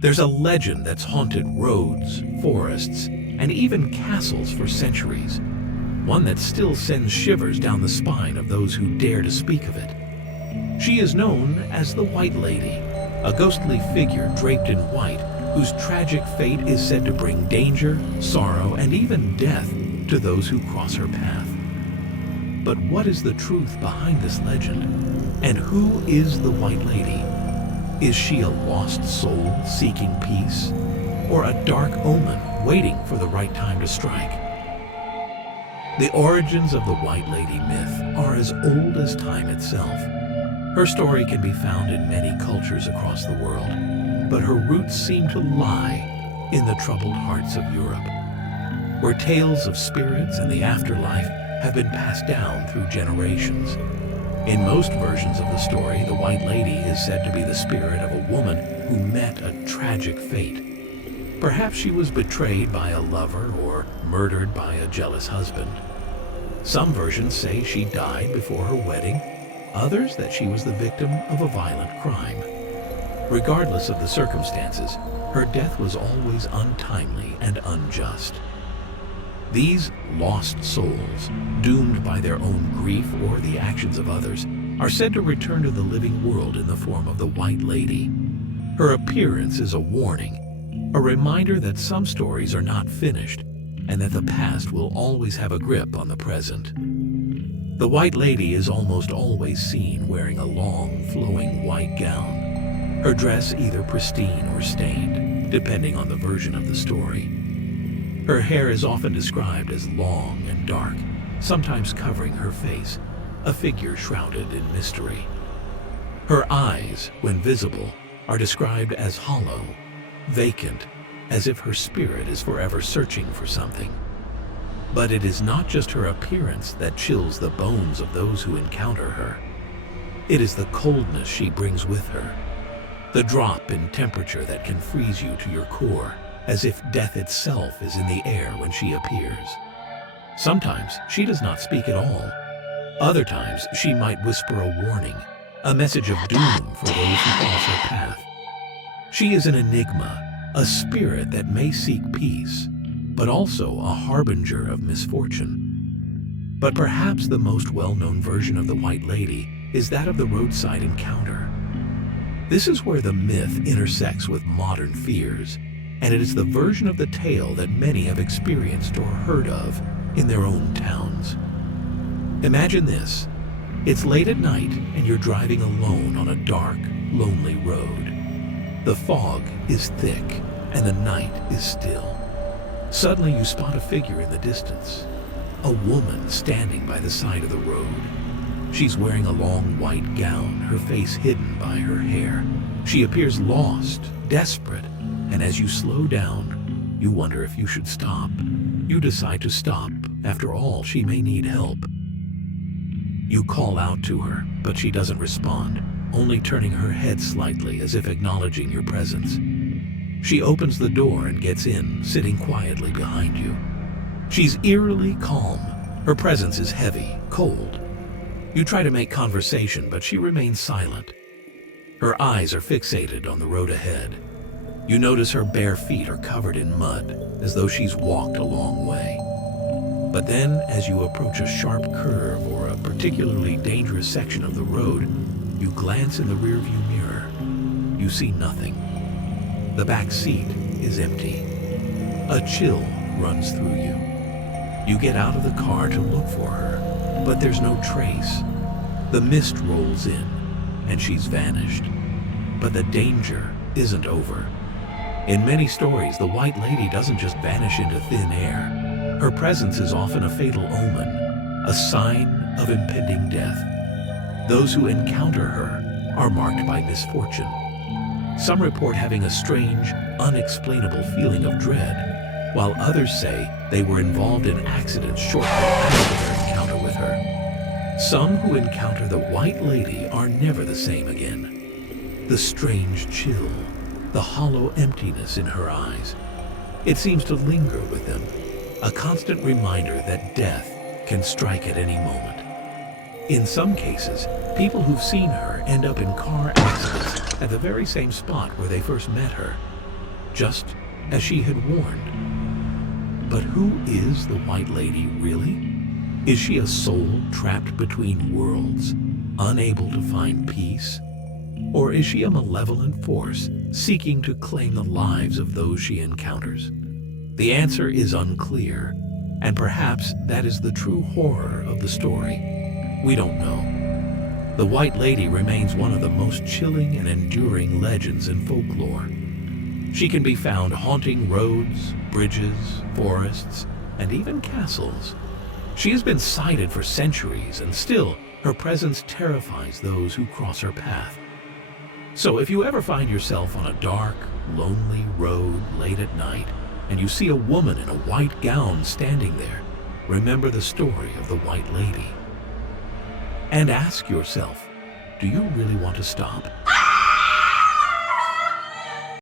There's a legend that's haunted roads, forests, and even castles for centuries. One that still sends shivers down the spine of those who dare to speak of it. She is known as the White Lady, a ghostly figure draped in white whose tragic fate is said to bring danger, sorrow, and even death to those who cross her path. But what is the truth behind this legend? And who is the White Lady? Is she a lost soul seeking peace? Or a dark omen waiting for the right time to strike? The origins of the White Lady myth are as old as time itself. Her story can be found in many cultures across the world, but her roots seem to lie in the troubled hearts of Europe, where tales of spirits and the afterlife have been passed down through generations. In most versions of the story, the White Lady is said to be the spirit of a woman who met a tragic fate. Perhaps she was betrayed by a lover or murdered by a jealous husband. Some versions say she died before her wedding, others that she was the victim of a violent crime. Regardless of the circumstances, her death was always untimely and unjust. These lost souls, doomed by their own grief or the actions of others, are said to return to the living world in the form of the White Lady. Her appearance is a warning, a reminder that some stories are not finished and that the past will always have a grip on the present. The White Lady is almost always seen wearing a long, flowing white gown, her dress either pristine or stained, depending on the version of the story. Her hair is often described as long and dark, sometimes covering her face, a figure shrouded in mystery. Her eyes, when visible, are described as hollow, vacant, as if her spirit is forever searching for something. But it is not just her appearance that chills the bones of those who encounter her. It is the coldness she brings with her, the drop in temperature that can freeze you to your core, as if death itself is in the air when she appears. Sometimes she does not speak at all. Other times she might whisper a warning, a message of doom for those who cross her path. She is an enigma, a spirit that may seek peace, but also a harbinger of misfortune. But perhaps the most well-known version of the White Lady is that of the roadside encounter. This is where the myth intersects with modern fears, and it is the version of the tale that many have experienced or heard of in their own towns. Imagine this. It's late at night and you're driving alone on a dark, lonely road. The fog is thick and the night is still. Suddenly you spot a figure in the distance, a woman standing by the side of the road. She's wearing a long white gown, her face hidden by her hair. She appears lost, desperate, and as you slow down, you wonder if you should stop. You decide to stop. After all, she may need help. You call out to her, but she doesn't respond, only turning her head slightly as if acknowledging your presence. She opens the door and gets in, sitting quietly behind you. She's eerily calm. Her presence is heavy, cold. You try to make conversation, but she remains silent. Her eyes are fixated on the road ahead. You notice her bare feet are covered in mud, as though she's walked a long way. But then, as you approach a sharp curve or a particularly dangerous section of the road, you glance in the rearview mirror. You see nothing. The back seat is empty. A chill runs through you. You get out of the car to look for her, but there's no trace. The mist rolls in, and she's vanished. But the danger isn't over. In many stories, the White Lady doesn't just vanish into thin air. Her presence is often a fatal omen, a sign of impending death. Those who encounter her are marked by misfortune. Some report having a strange, unexplainable feeling of dread, while others say they were involved in accidents shortly after their encounter with her. Some who encounter the White Lady are never the same again. The strange chill, the hollow emptiness in her eyes. It seems to linger with them, a constant reminder that death can strike at any moment. In some cases, people who've seen her end up in car accidents at the very same spot where they first met her. just as she had warned. But who is the White Lady really? Is she a soul trapped between worlds, unable to find peace? Or is she a malevolent force seeking to claim the lives of those she encounters? The answer is unclear, and perhaps that is the true horror of the story. We don't know. The White Lady remains one of the most chilling and enduring legends in folklore. She can be found haunting roads, bridges, forests, and even castles. She has been sighted for centuries, and still, her presence terrifies those who cross her path. So if you ever find yourself on a dark, lonely road late at night, and you see a woman in a white gown standing there, remember the story of the White Lady. And ask yourself, do you really want to stop?